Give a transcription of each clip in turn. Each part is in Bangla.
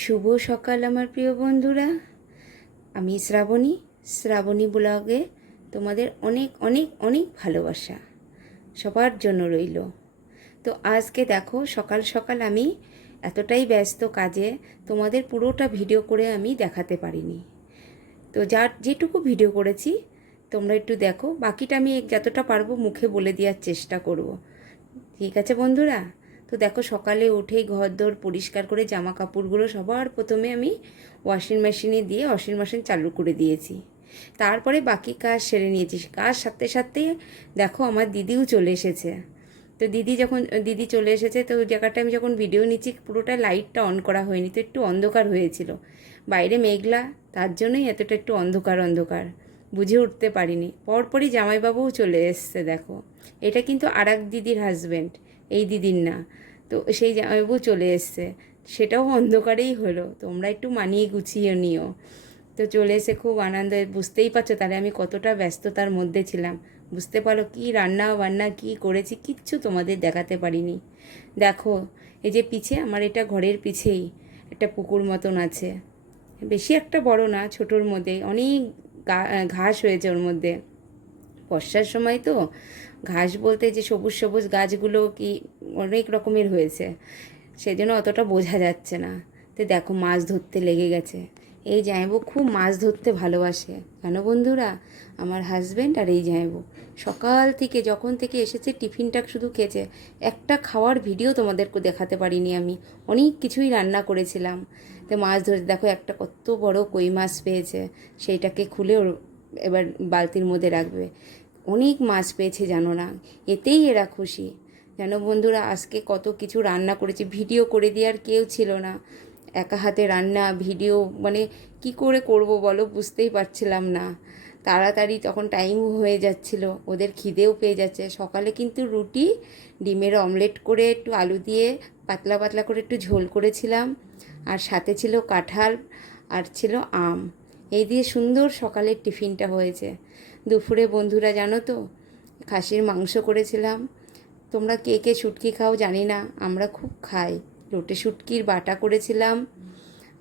শুভ সকাল আমার প্রিয় বন্ধুরা। আমি শ্রাবণী ব্লগে তোমাদের অনেক অনেক অনেক ভালোবাসা সবার জন্য রইল। তো আজকে দেখো সকাল সকাল আমি এতটাই ব্যস্ত কাজে তোমাদের পুরোটা ভিডিও করে আমি দেখাতে পারিনি। তো যেটুকু ভিডিও করেছি তোমরা একটু দেখো, বাকিটা আমি যতটা পারবো মুখে বলে দেওয়ার চেষ্টা করব। ঠিক আছে বন্ধুরা? তো দেখো সকালে উঠেই ঘরদোর পরিষ্কার করে জামা কাপড়গুলো সবার প্রথমে আমি ওয়াশিং মেশিনে দিয়ে ওয়াশিং মেশিন চালু করে দিয়েছি। তারপরে বাকি কাজ সেরে নিয়েছি। কাজ সাথে সাথে দেখো আমার দিদিও চলে এসেছে। তো দিদি চলে এসেছে, তো জায়গাটা আমি যখন ভিডিও নিচ্ছি পুরোটা লাইটটা অন করা হয়নি, তো একটু অন্ধকার হয়েছিল, বাইরে মেঘলা, তার জন্যই এতটা একটু অন্ধকার অন্ধকার বুঝে উঠতে পারিনি। পরপরই জামাইবাবুও চলে এসছে দেখো। এটা কিন্তু আর এক দিদির হাজব্যান্ড, এই দিদির না। তো সেই জামাইবাবু চলে এসছে, সেটাও অন্ধকারেই হলো। তোমরা একটু মানিয়ে গুছিয়ে নিও। তো চলে এসে খুব আনন্দ, বুঝতেই পারছো তাহলে আমি কতটা ব্যস্ততার মধ্যে ছিলাম। বুঝতে পারো কি রান্না বান্না কি করেছি কিচ্ছু তোমাদের দেখাতে পারিনি। দেখো এই যে পিছে আমার, এটা ঘরের পিছেই একটা পুকুর মতন আছে, বেশি একটা বড় না, ছোটোর মধ্যে অনেক ঘাস হয়েছে ওর মধ্যে। বর্ষার সময় তো ঘাস বলতে যে সবুজ সবুজ গাছগুলো কি অনেক রকমের হয়েছে, সেজন্য অতটা বোঝা যাচ্ছে না। তো দেখো মাছ ধরতে লেগে গেছে। এই জামাইবু খুব মাছ ধরতে ভালোবাসে কেন বন্ধুরা, আমার হাজব্যান্ড আর এই জামাইবু সকাল থেকে যখন থেকে এসেছে টিফিনটা শুধু খেয়েছে। একটা খাওয়ার ভিডিও তোমাদেরকে দেখাতে পারিনি আমি, অনেক কিছুই রান্না করেছিলাম। তো মাছ ধরে দেখো একটা কত বড় কই মাছ পেয়েছে, সেইটাকে খুলে ওর এবার বালতির মধ্যে রাখবে। অনেক মাছ পেয়েছে জানো না, এতেই এরা খুশি। জানো বন্ধুরা আজকে কত কিছু রান্না করেছি, ভিডিও করে দেওয়ার কেউ ছিল না। একা হাতে রান্না ভিডিও মানে কি করে করব বলো, বুঝতেই পারছিলাম না। তাড়াতাড়ি তখন টাইমও হয়ে যাচ্ছিল, ওদের খিদেও পেয়ে যাচ্ছে। সকালে কিন্তু রুটি ডিমের অমলেট করে একটু আলু দিয়ে পাতলা পাতলা করে একটু ঝোল করেছিলাম, আর সাথে ছিল কাঁঠাল আর ছিল আম। এই দিয়ে সুন্দর সকালের টিফিনটা হয়েছে। দুপুরে বন্ধুরা জানো তো খাসির মাংস করেছিলাম। তোমরা কে কে শুটকি খাও জানি না, আমরা খুব খাই। লোটে শুটকির বাটা করেছিলাম,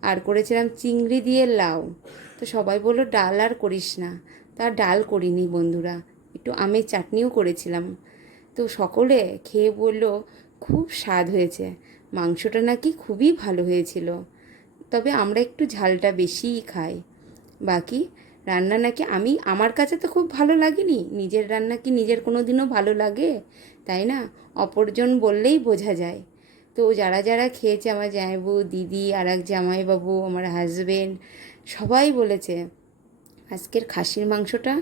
আর করেছিলাম চিংড়ি দিয়ে লাউ। তো সবাই বললো ডাল আর করিস না, তা ডাল করিনি বন্ধুরা, একটু আমের চাটনিও করেছিলাম। তো সকলে খেয়ে বলল খুব স্বাদ হয়েছে, মাংসটা নাকি খুবই ভালো হয়েছিল। তবে আমরা একটু ঝালটা বেশিই খাই। বাকি রান্না নাকি আমার কাছে তো খুব ভালো লাগেনি, নিজের রান্না কি নিজের কোনো দিনও ভালো লাগে, তাই না? অপরজন বললেই বোঝা যায়। তো যারা যারা খেয়েছে, আমার জামাইবাবু, দিদি, আর এক জামাইবাবু, আমার হাজবেন্ড, সবাই বলেছে আজকের খাসির মাংসটা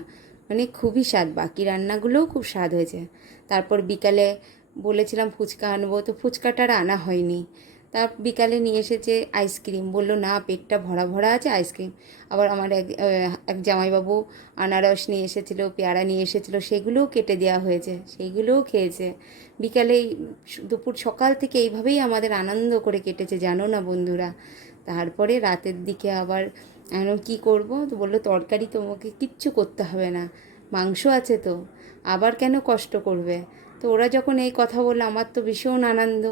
মানে খুবই স্বাদ, বাকি রান্নাগুলোও খুব স্বাদ হয়েছে। তারপর বিকালে বলেছিলাম ফুচকা আনবো, তো ফুচকাটা আর আনা হয়নি। তা বিকালে নিয়ে এসেছে আইসক্রিম, বললো না পেটটা ভরা ভরা আছে আইসক্রিম। আবার আমার এক জামাইবাবু আনারস নিয়ে এসেছিলো, পেয়ারা নিয়ে এসেছিলো, সেগুলোও কেটে দেওয়া হয়েছে, সেইগুলোও খেয়েছে। বিকালেই দুপুর সকাল থেকে এইভাবেই আমাদের আনন্দ করে কেটেছে জানো না বন্ধুরা। তারপরে রাতের দিকে আবার এখন কী করবো, তো বললো তরকারি তোমাকে কিচ্ছু করতে হবে না, মাংস আছে তো, আবার কেন কষ্ট করবে। তো ওরা যখন এই কথা বললো আমার তো ভীষণ আনন্দ,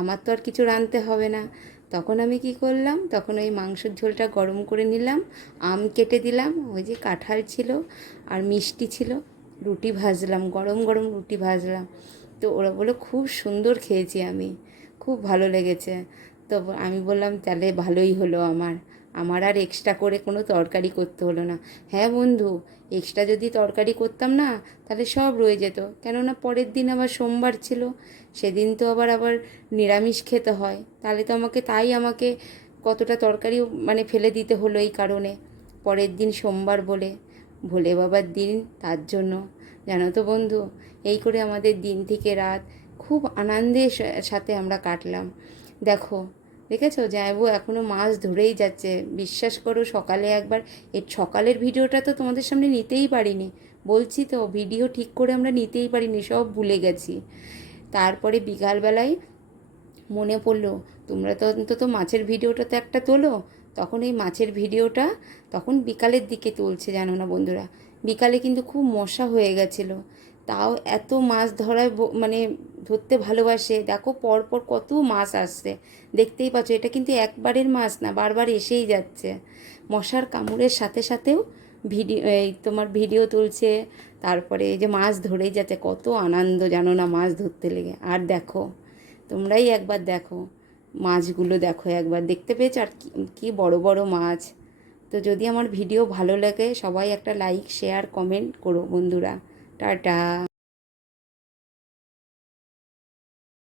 আমার তো আর কিছু রাঁধতে হবে না। তখন আমি কি করলাম, তখন ওই মাংসের ঝোলটা গরম করে নিলাম, আম কেটে দিলাম, ওই যে কাঁঠাল ছিল আর মিষ্টি ছিল, রুটি ভাজলাম, গরম গরম রুটি ভাজলাম। তো ওরা বললো খুব সুন্দর খেয়েছি আমি, খুব ভালো লেগেছে। তো আমি বললাম তাহলে ভালোই হলো, আমার আর এক্সট্রা করে কোনো তরকারি করতে হলো না। হ্যাঁ বন্ধু, এক্সট্রা যদি তরকারি করতাম না তাহলে সব রয়ে যেত, কেননা পরের দিন আবার সোমবার ছিল, সেদিন তো আবার নিরামিষ খেতে হয়। তাহলে তো আমাকে কতটা তরকারি মানে ফেলে দিতে হলো এই কারণে, পরের দিন সোমবার বলে, ভোলে বাবার দিন, তার জন্য। জানো তো বন্ধু, এই করে আমাদের দিন থেকে রাত খুব আনন্দের সাথে আমরা কাটলাম। দেখো দেখেছো জামাইবু এখনও মাছ ধরেই যাচ্ছে, বিশ্বাস করো। সকালে একবার, এর সকালের ভিডিওটা তো তোমাদের সামনে নিতেই পারিনি, বলছি তো ভিডিও ঠিক করে আমরা নিতেই পারিনি, সব ভুলে গেছি। তারপরে বিকালবেলায় মনে পড়লো তোমরা তো অন্তত মাছের ভিডিওটা তো একটা তোলো, তখন এই মাছের ভিডিওটা তখন বিকালের দিকে তুলছে জানো না বন্ধুরা। বিকালে কিন্তু খুব মশা হয়ে গেছিলো, তাও এত মাছ ধরায় মানে ধরতে ভালোবাসে। দেখো পরপর কত মাছ আসছে, দেখতেই পাচ্ছ। এটা কিন্তু একবারের মাছ না, বারবার এসেই যাচ্ছে। মশার কামড়ের সাথে সাথেও তোমার ভিডিও তুলছে, তারপরে এই যে মাছ ধরেই যাচ্ছে। কত আনন্দ জানো না মাছ ধরতে লেগে। আর দেখো, তোমরাই একবার দেখো মাছগুলো, দেখো একবার, দেখতে পেয়েছো? আর কি বড় বড় মাছ। তো যদি আমার ভিডিও ভালো লাগে সবাই একটা লাইক শেয়ার কমেন্ট করো বন্ধুরা। টাটা।